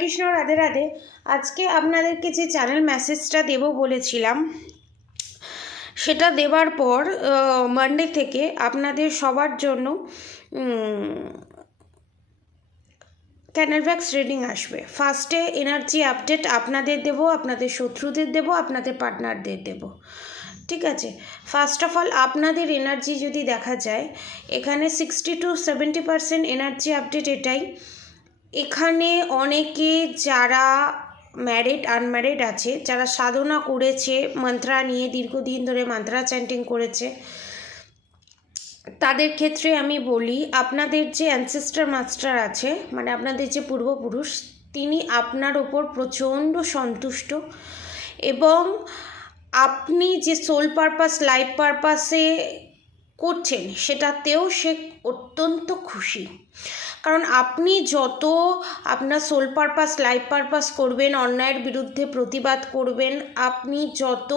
কৃষ্ণ, রাধে রাধে। আজকে আপনাদেরকে যে চ্যানেল মেসেজটা দেব বলেছিলাম, সেটা দেওয়ার পর মানডে থেকে আপনাদের সবার জন্য ক্যানেলভ্যাক্স রিডিং আসবে। ফার্স্টে এনার্জি আপডেট আপনাদের দেব, আপনাদের শত্রুদের দেব, আপনাদের পার্টনারদের দেব। ঠিক আছে, ফার্স্ট অফ অল আপনাদের এনার্জি যদি দেখা যায়, এখানে 60 to 70% এনার্জি আপডেট এটাই। এখানে অনেকে যারা ম্যারিড আনম্যারিড আছে, যারা সাধনা করেছে মন্ত্রা নিয়ে, দীর্ঘদিন ধরে মন্ত্রা চ্যান্টিং করেছে, তাদের ক্ষেত্রে আমি বলি, আপনাদের যে অ্যানসেস্টার মাস্টার আছে, মানে আপনাদের যে পূর্বপুরুষ, তিনি আপনার ওপর প্রচণ্ড সন্তুষ্ট এবং আপনি যে সোল পারপাস, লাইফ পারপাসে করছেন সেটাতেও সে অত্যন্ত খুশি। কারণ আপনি যত আপনার সোল পারপাস, লাইফ পারপাস করবেন, অন্যায়ের বিরুদ্ধে প্রতিবাদ করবেন, আপনি যত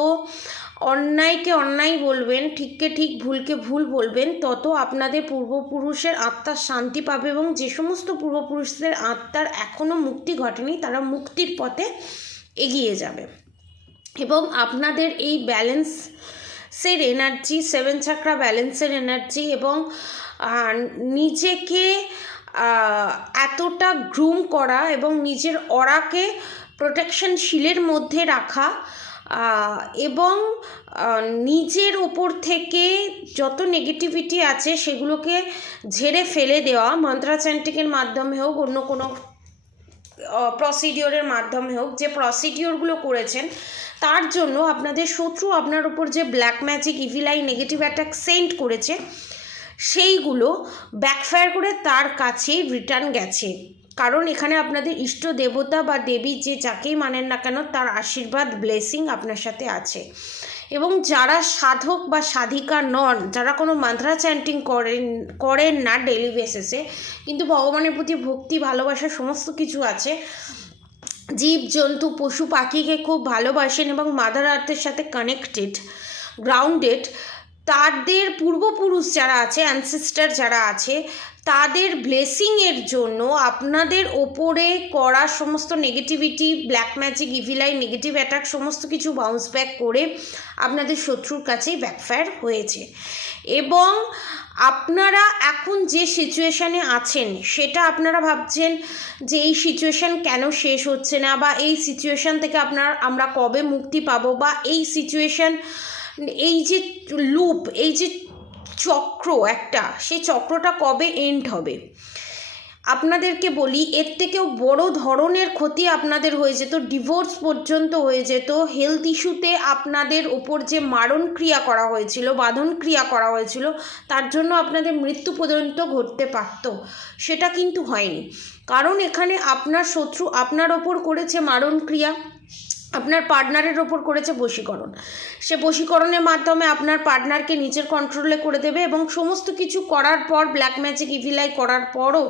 অন্যায়কে অন্যায় বলবেন, ঠিককে ঠিক, ভুলকে ভুল বলবেন, তত আপনাদের পূর্বপুরুষের আত্মার শান্তি পাবে এবং যে সমস্ত পূর্বপুরুষদের আত্মার এখনও মুক্তি ঘটেনি, তারা মুক্তির পথে এগিয়ে যাবে। এবং আপনাদের এই ব্যালেন্সের এনার্জি, 7 চাকরা ব্যালেন্সের এনার্জি এবং নিজেকে এতটা গ্রুম করা এবং নিজের অরাকে প্রোটেকশন শিলের মধ্যে রাখা এবং নিজের ওপর থেকে যত নেগেটিভিটি আছে সেগুলোকে ঝেড়ে ফেলে দেওয়া, মন্ত্রা চ্যান্টিংয়ের মাধ্যমে হোক, অন্য কোনো প্রসিডিওরের মাধ্যমে হোক, যে প্রসিডিওরগুলো করেছেন তার জন্য আপনাদের শত্রু আপনার উপর যে black magic, evil I, negative attack send করেছে, সেইগুলো ব্যাকফায়ার করে তার কাছেই রিটার্ন গেছে। কারণ এখানে আপনাদের ইষ্ট দেবতা বা দেবী যে যাকেই মানেন না কেন, তার আশীর্বাদ, ব্লেসিং আপনার সাথে আছে। এবং যারা সাধক বা সাধিকা নন, যারা কোনো মন্ত্রা চ্যান্টিং করেন না ডেইলি বেসিসে, কিন্তু ভগবানের প্রতি ভক্তি, ভালোবাসা সমস্ত কিছু আছে, জীব জন্তু পশু পাখিকে খুব ভালোবাসেন এবং মাদার আর্থের সাথে কানেক্টেড, গ্রাউন্ডেড, তাদের পূর্বপুরুষ যারা আছে, অ্যানসেস্টার যারা আছে, তাদের ব্লেসিংয়ের জন্য আপনাদের ওপরে করা সমস্ত negativity, black magic, evil I, negative attack সমস্ত কিছু বাউন্স ব্যাক করে আপনাদের শত্রুর কাছেই ব্যাকফায়ার হয়েছে। এবং আপনারা এখন যে সিচুয়েশানে আছেন, সেটা আপনারা ভাবছেন যে এই সিচুয়েশান কেন শেষ হচ্ছে না, বা এই সিচুয়েশান থেকে আমরা কবে মুক্তি পাবো, বা এই সিচুয়েশান, এই যে লুপ, এই যে চক্র একটা, সেই চক্রটা কবে এন্ড হবে। আপনাদেরকে বলি, এর থেকেও বড় ধরনের ক্ষতি আপনাদের হয়ে যেত, ডিভোর্স পর্যন্ত হয়ে যেত। হেলথ ইস্যুতে আপনাদের ওপর যে মারণ ক্রিয়া করা হয়েছিল, বাঁধন ক্রিয়া করা হয়েছিল, তার জন্য আপনাদের মৃত্যু পর্যন্ত ঘটতে পারত, সেটা কিন্তু হয়নি। কারণ এখানে আপনার শত্রু আপনার ওপর করেছে মারণ ক্রিয়া, আপনার পার্টনারের ওপর করেছে বশীকরণ। সে বশীকরণের মাধ্যমে আপনার পার্টনারকে নিজের কন্ট্রোলে করে দেবে এবং সমস্ত কিছু করার পর, ব্ল্যাক ম্যাজিক, ইভিল আই করার পরও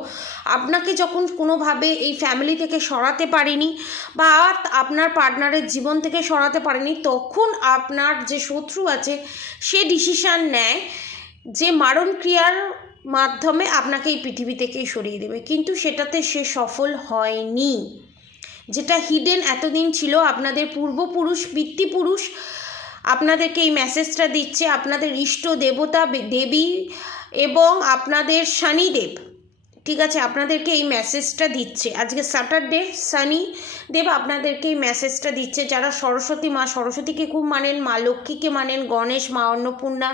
আপনাকে যখন কোনোভাবে এই ফ্যামিলি থেকে সরাতে পারেনি বা আপনার পার্টনারের জীবন থেকে সরাতে পারেনি, তখন আপনার যে শত্রু আছে সে ডিসিশান নেয় যে মারণ ক্রিয়ার মাধ্যমে আপনাকে এই পৃথিবী থেকেই সরিয়ে দেবে। কিন্তু সেটাতে সে সফল হয়নি। যেটা হিডেন এতদিন ছিল, আপনাদের পূর্বপুরুষ, পিতৃপুরুষ আপনাদেরকে এই মেসেজটা দিচ্ছে, আপনাদের ইষ্ট দেবতা দেবী এবং আপনাদের শনিদেব, ঠিক আছে, আপনাদেরকে এই মেসেজটা দিচ্ছে। আজকে স্যাটারডে, শনি দেব আপনাদেরকে এই মেসেজটা দিচ্ছে। যারা সরস্বতী, মা সরস্বতীকে খুব মানেন, মা লক্ষ্মীকে মানেন, গণেশ, মা অন্নপূর্ণা,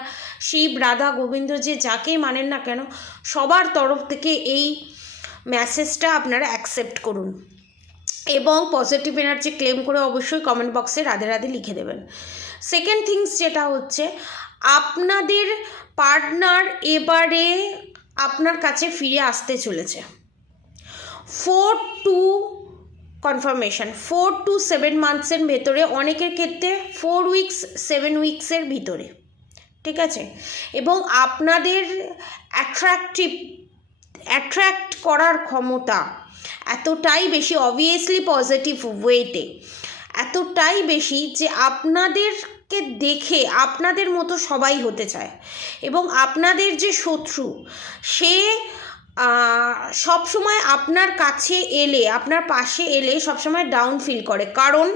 শিব, রাধা, গোবিন্দ, যে যাকেই মানেন না কেন, সবার তরফ থেকে এই মেসেজটা আপনারা অ্যাকসেপ্ট করুন এবং পজিটিভ এনার্জি ক্লেম করে অবশ্যই কমেন্ট বক্সে রাধে রাধে লিখে দেবেন। সেকেন্ড থিংস যেটা হচ্ছে, আপনাদের পার্টনার এবারে আপনার কাছে ফিরে আসতে চলেছে। 4 to কনফার্মেশন, 4 to 7 মান্থসের ভেতরে, অনেকের ক্ষেত্রে 4 উইকস 7 উইকসের ভিতরে, ঠিক আছে। এবং আপনাদের অ্যাট্রাক্ট করার ক্ষমতা এতটাই বেশি, অবভিয়াসলি পজিটিভ ওয়েতে, এতটাই বেশি যে আপনাদেরকে দেখে আপনাদের মতো সবাই হতে চায়। এবং আপনাদের যে শত্রু, সে সব সময় আপনার কাছে এলে, আপনার পাশে এলে সবসময় ডাউন ফিল করে, কারণ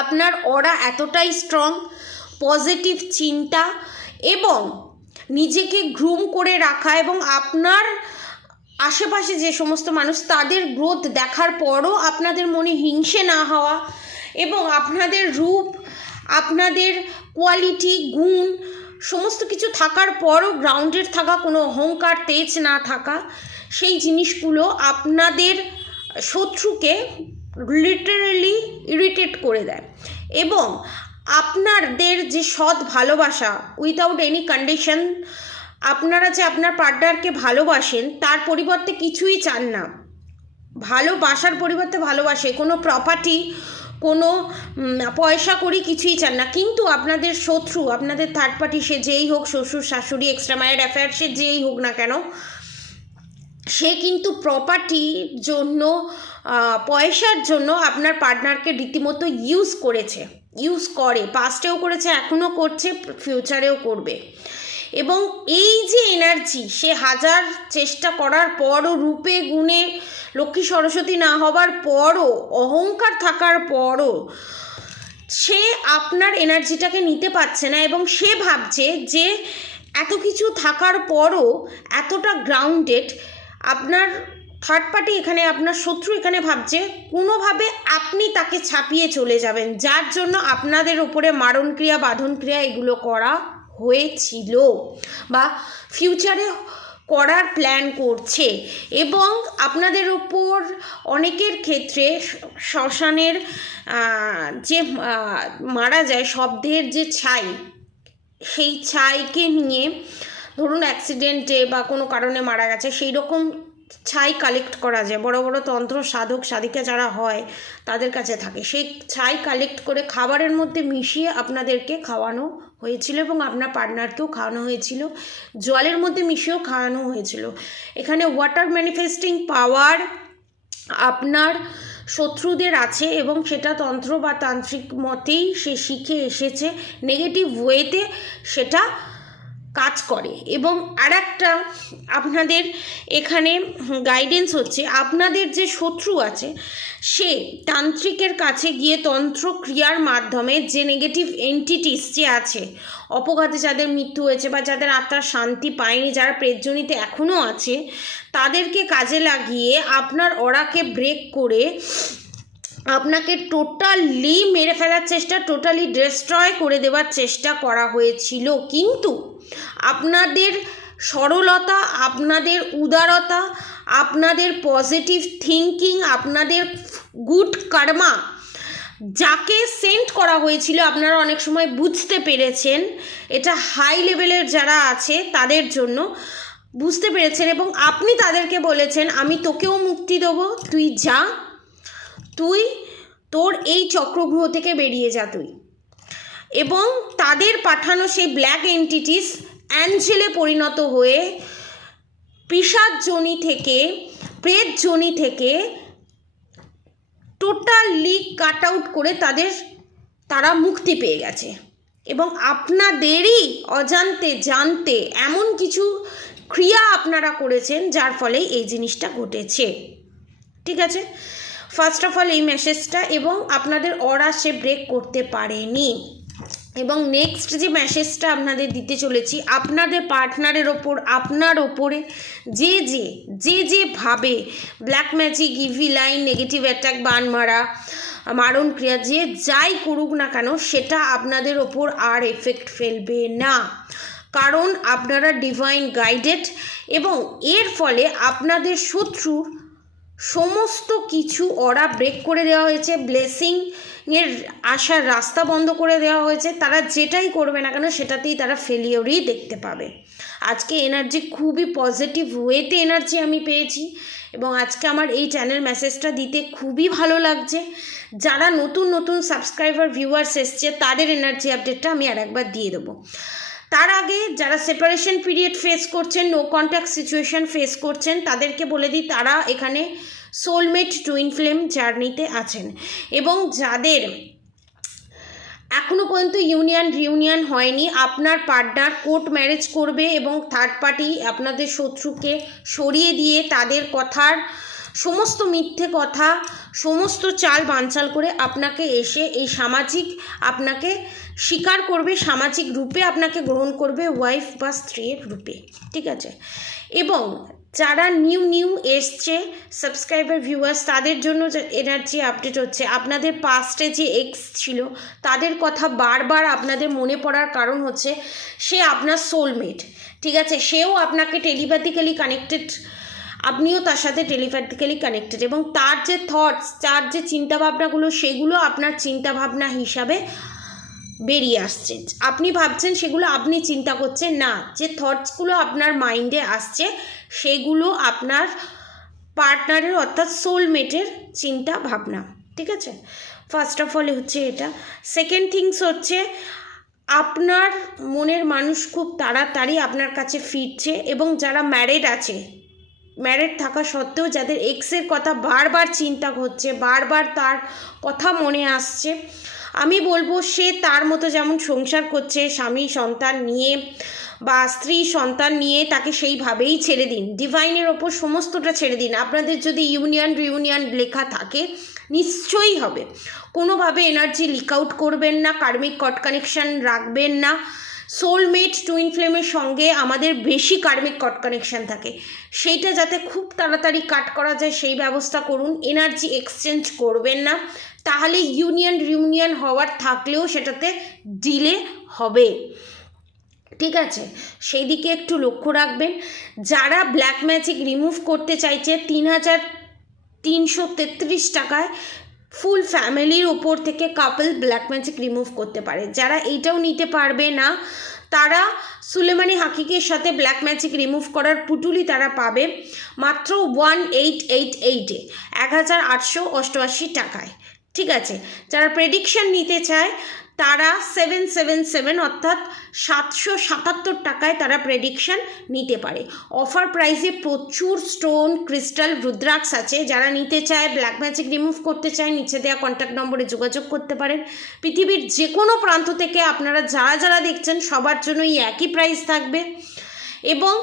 আপনার অরা এতটাই স্ট্রং, পজিটিভ চিন্তা এবং নিজেকে গ্রুম করে রাখা এবং আপনার আশেপাশে যে সমস্ত মানুষ তাদের গ্রোথ দেখার পরও আপনাদের মনে হিংসে না হওয়া এবং আপনাদের রূপ, আপনাদের কোয়ালিটি, গুণ সমস্ত কিছু থাকার পরও গ্রাউন্ডেড থাকা, কোনো অহংকার তেজ না থাকা, সেই জিনিসগুলো আপনাদের শত্রুকে লিটারেলি ইরিটেট করে দেয়। এবং আপনাদের যে সৎ ভালোবাসা, উইথাউট এনি কন্ডিশন, আপনারা যে আপনার পার্টনারকে ভালোবাসেন তার পরিবর্তে কিছুই চান না, ভালোবাসার পরিবর্তে ভালোবাসে, কোনো প্রপার্টি, কোনো পয়সা করি কিছুই চান না। কিন্তু আপনাদের শত্রু, আপনাদের থার্ড পার্টি, সে যেই হোক, শ্বশুর শাশুড়ি, এক্সট্রা ম্যারিড অ্যাফেয়ার, সে যেই হোক না কেন, সে কিন্তু প্রপার্টির জন্য, পয়সার জন্য আপনার পার্টনারকে রীতিমতো ইউজ করে, পাস্টেও করেছে, এখনও করছে, ফিউচারেও করবে। এবং এই যে এনার্জি, সে হাজার চেষ্টা করার পরও, রূপে গুণে লক্ষ্মী সরস্বতী না হবার পরও, অহংকার থাকার পরও সে আপনার এনার্জিটাকে নিতে পারছে না এবং সে ভাবছে যে এত কিছু থাকার পরও এতটা গ্রাউন্ডেড, আপনার থার্ড পার্টি এখানে, আপনার শত্রু এখানে ভাবছে কোনোভাবে আপনি তাকে ছাপিয়ে চলে যাবেন, যার জন্য আপনাদের উপরে মারণক্রিয়া, বাঁধনক্রিয়া এগুলো করা হয়েছিল বা ফিউচারে করার প্ল্যান করছে। এবং আপনাদের উপর অনেকের ক্ষেত্রে শ্মশানের যে মারা যায় শব্দের যে ছাই, সেই ছাইকে নিয়ে, ধরুন অ্যাক্সিডেন্টে বা কোনো কারণে মারা গেছে, সেই রকম ছাই কালেক্ট করা যায়, বড় বড় তন্ত্র সাধক সাধিকা যারা হয় তাদের কাছে থাকে, সেই ছাই কালেক্ট করে খাবারের মধ্যে মিশিয়ে আপনাদেরকে খাওয়ানো হয়েছিল এবং আপনার পার্টনারকেও খাওয়ানো হয়েছিল, জলের মধ্যে মিশিয়েও খাওয়ানো হয়েছিল। এখানে ওয়াটার ম্যানিফেস্টিং পাওয়ার আপনার শত্রুদের আছে এবং সেটা তন্ত্র বা তান্ত্রিক মতেই সে শিখে এসেছে, নেগেটিভ ওয়েতে সেটা কাজ করে। এবং আর একটা আপনাদের এখানে গাইডেন্স হচ্ছে, আপনাদের যে শত্রু আছে সে তান্ত্রিকের কাছে গিয়ে তন্ত্র ক্রিয়ার মাধ্যমে যে নেগেটিভ এন্টিটিস যে আছে, অপঘাতে যাদের মৃত্যু হয়েছে বা যাদের আত্মার শান্তি পায়নি, যারা প্রেতজনিতে এখনও আছে, তাদেরকে কাজে লাগিয়ে আপনার অরাকে ব্রেক করে আপনাকে টোটালি মেরে ফেলার চেষ্টা, টোটালি ডিস্ট্রয় করে দেওয়ার চেষ্টা করা হয়েছিল। কিন্তু আপনাদের সরলতা, আপনাদের উদারতা, আপনাদের পজিটিভ থিঙ্কিং, আপনাদের গুড কর্মা, যাকে সেন্ড করা হয়েছিল আপনারা অনেক সময় বুঝতে পেরেছেন, এটা হাই লেভেলের যারা আছে তাদের জন্য বুঝতে পেরেছেন এবং আপনি তাদেরকে বলেছেন আমি তোকেও মুক্তি দেবো, তুই যা, তুই তোর এই চক্রগ্রহ থেকে বেরিয়ে যা তুই। এবং তাদের পাঠানো সেই ব্ল্যাক এন্টিটিস অ্যাঞ্জেলে পরিণত হয়ে পিশাচ যোনি থেকে, প্রেত যোনি থেকে টোটালি কাট আউট করে তারা মুক্তি পেয়ে গেছে। এবং আপনাদেরই অজান্তে জানতে এমন কিছু ক্রিয়া আপনারা করেছেন যার ফলে এই জিনিসটা ঘটেছে। ঠিক আছে, ফার্স্ট অফ অল এই মেসেজটা, এবং আপনাদের অরা সে ব্রেক করতে পারেনি। এবং নেক্সট যে মেসেজটা আপনাদের দিতে চলেছি, আপনাদের পার্টনারের ওপর, আপনার ওপরে যে ভাবে ব্ল্যাক ম্যাজিক, ইভি লাইন, নেগেটিভ অ্যাটাক, বান মারা, মারণ ক্রিয়া, যে যাই করুক না কেন সেটা আপনাদের ওপর আর এফেক্ট ফেলবে না, কারণ আপনারা ডিভাইন গাইডেড। এবং এর ফলে আপনাদের শত্রুর সমস্ত কিছু অরা ব্রেক করে দেওয়া হয়েছে, ব্লেসিংয়ের আসার রাস্তা বন্ধ করে দেওয়া হয়েছে। তারা যেটাই করবে না কেন সেটাতেই তারা ফেলিওরই দেখতে পাবে। আজকে এনার্জি খুবই পজিটিভ ওয়েতে এনার্জি আমি পেয়েছি এবং আজকে আমার এই চ্যানেল মেসেজটা দিতে খুবই ভালো লাগছে। যারা নতুন সাবস্ক্রাইবার ভিউয়ার্স এসছে তাদের এনার্জি আপডেটটা আমি আর একবার দিয়ে দেবো। তার আগে যারা সেপারেশন পিরিয়ড ফেস করছেন, নো কন্ট্যাক্ট সিচুয়েশন ফেস করছেন, তাদেরকে বলে দিই তারা এখানে সোলমেট টুইন ফ্লেম জার্নিতে আছেন। এবং যাদের এখনও পর্যন্ত রিউনিয়ন হয়নি, আপনার পার্টনার কোর্ট ম্যারেজ করবে এবং থার্ড পার্টি আপনাদের শত্রুকে সরিয়ে দিয়ে তাদের কথার সমস্ত মিথ্যে কথা, সমস্ত চাল বানচাল করে আপনাকে এসে এই সামাজিক আপনাকে স্বীকার করবে, সামাজিক রূপে আপনাকে গ্রহণ করবে, ওয়াইফ বা স্ত্রীর রূপে। ঠিক আছে, এবং যারা নিউ এসছে সাবস্ক্রাইবার ভিউয়ার্স, তাদের জন্য যে এনার্জি আপডেট হচ্ছে, আপনাদের পাস্টে যে এক্স ছিল তাদের কথা বারবার আপনাদের মনে পড়ার কারণ হচ্ছে সে আপনার সোলমেট। ঠিক আছে, সেও আপনাকে টেলিপ্যাথিক্যালি কানেক্টেড, আপনিও তার সাথে টেলিপ্যাথিক্যালি কানেক্টেড, এবং তার যে থটস, তার যে চিন্তাভাবনাগুলো, সেগুলো আপনার চিন্তাভাবনা হিসাবে বেরিয়ে আসছে। আপনি ভাবছেন সেগুলো আপনি চিন্তা করছেন না, যে থটসগুলো আপনার মাইন্ডে আসছে সেগুলো আপনার পার্টনারের অর্থাৎ সোলমেটের চিন্তা ভাবনা। ঠিক আছে, ফার্স্ট অফ অল হচ্ছে এটা। সেকেন্ড থিংস হচ্ছে আপনার মনের মানুষ খুব তাড়াতাড়ি আপনার কাছে ফিরছে, এবং যারা ম্যারিড আছে, ম্যারিড থাকা সত্ত্বেও যাদের এক্সের কথা বারবার চিন্তা হচ্ছে, বারবার তার কথা মনে আসছে, আমি বলবো সে তার মতো যেমন সংসার করছে স্বামী সন্তান নিয়ে বা স্ত্রী সন্তান নিয়ে, তাকে সেইভাবেই ছেড়ে দিন, ডিভাইনের ওপর সমস্তটা ছেড়ে দিন। আপনাদের যদি রিউনিয়ন লেখা থাকে নিশ্চয়ই হবে, কোনোভাবে এনার্জি লিক আউট করবেন না, কার্মিক কট কানেকশান রাখবেন না। সোলমেট টুইন ফ্লেমের সঙ্গে আমাদের বেশি কার্মিক কট কানেকশান থাকে, সেইটা যাতে খুব তাড়াতাড়ি কাট করা যায় সেই ব্যবস্থা করুন। এনার্জি এক্সচেঞ্জ করবেন না, তাহলে রিউনিয়ন হওয়ার থাকলেও সেটাতে ডিলে হবে। ঠিক আছে, সেই দিকে একটু লক্ষ্য রাখবেন। যারা ব্ল্যাক ম্যাজিক রিমুভ করতে চাইছে 3,333 টাকায় ফুল ফ্যামিলির ওপর থেকে কাপল ব্ল্যাক ম্যাজিক রিমুভ করতে পারে, যারা এইটাও নিতে পারবে না তারা সুলেমানি হাকিকের সাথে ব্ল্যাক ম্যাজিক রিমুভ করার পুটুলি তারা পাবে মাত্র 1888-এ, 1888 টাকায়। ঠিক আছে, যারা প্রেডিকশন নিতে চায় তারা 777 অর্থাৎ 777 টাকায় তারা প্রেডিকশন নিতে পারে। অফার প্রাইসে প্রচুর স্টোন, ক্রিস্টাল, রুদ্রাক্স আছে। যারা নিতে চায়, ব্ল্যাক ম্যাজিক রিমুভ করতে চায়, নিচে দেওয়া কন্ট্যাক্ট নম্বরে যোগাযোগ করতে পারেন। পৃথিবীর যে কোনো প্রান্ত থেকে আপনারা যারা দেখছেন সবার জন্য এই একই প্রাইস থাকবে। এবং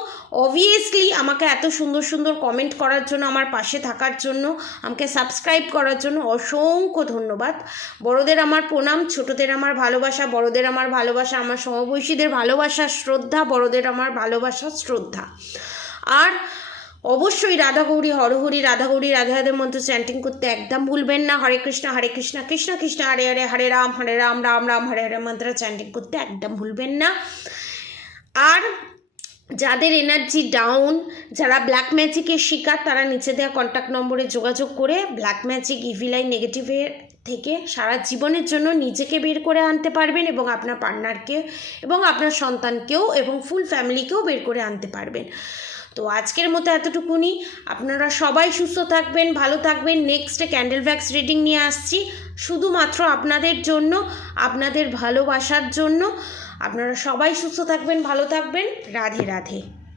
অবভিয়াসলি আমাকে এত সুন্দর কমেন্ট করার জন্য, আমার পাশে থাকার জন্য, আমাকে সাবস্ক্রাইব করার জন্য অসংখ্য ধন্যবাদ। বড়দের আমার প্রণাম, ছোটদের আমার ভালোবাসা, বড়দের আমার ভালোবাসা, আমার সমবয়সীদের ভালোবাসা শ্রদ্ধা, বড়দের আমার ভালোবাসা শ্রদ্ধা। আর অবশ্যই রাধা গৌরী হরহরি, রাধা গৌরী রাধে রাধে মন্ত্র চ্যান্টিং করতে একদম ভুলবেন না। হরে কৃষ্ণ কৃষ্ণ কৃষ্ণ হরে হরে, হরে রাম রাম রাম হরে হরে মন্ত্র চ্যান্টিং করতে একদম ভুলবেন না। আর যাদের এনার্জি ডাউন, যারা ব্ল্যাক ম্যাজিকের শিকার, তারা নিচে দেওয়া কন্ট্যাক্ট নম্বরে যোগাযোগ করে ব্ল্যাক ম্যাজিক ইভিলাই নেগেটিভের থেকে সারা জীবনের জন্য নিজেকে বের করে আনতে পারবেন, এবং আপনার পার্টনারকে এবং আপনার সন্তানকেও এবং ফুল ফ্যামিলিকেও বের করে আনতে পারবেন। তো আজকের মতো এতটুকুনি। আপনারা সবাই সুস্থ থাকবেন, ভালো থাকবেন। নেক্সটে ক্যান্ডেল ভ্যাক্স রিডিং নিয়ে আসছি শুধুমাত্র আপনাদের জন্য, আপনাদের ভালোবাসার জন্য। আপনারা সবাই সুস্থ থাকবেন, ভালো থাকবেন। রাধে রাধে।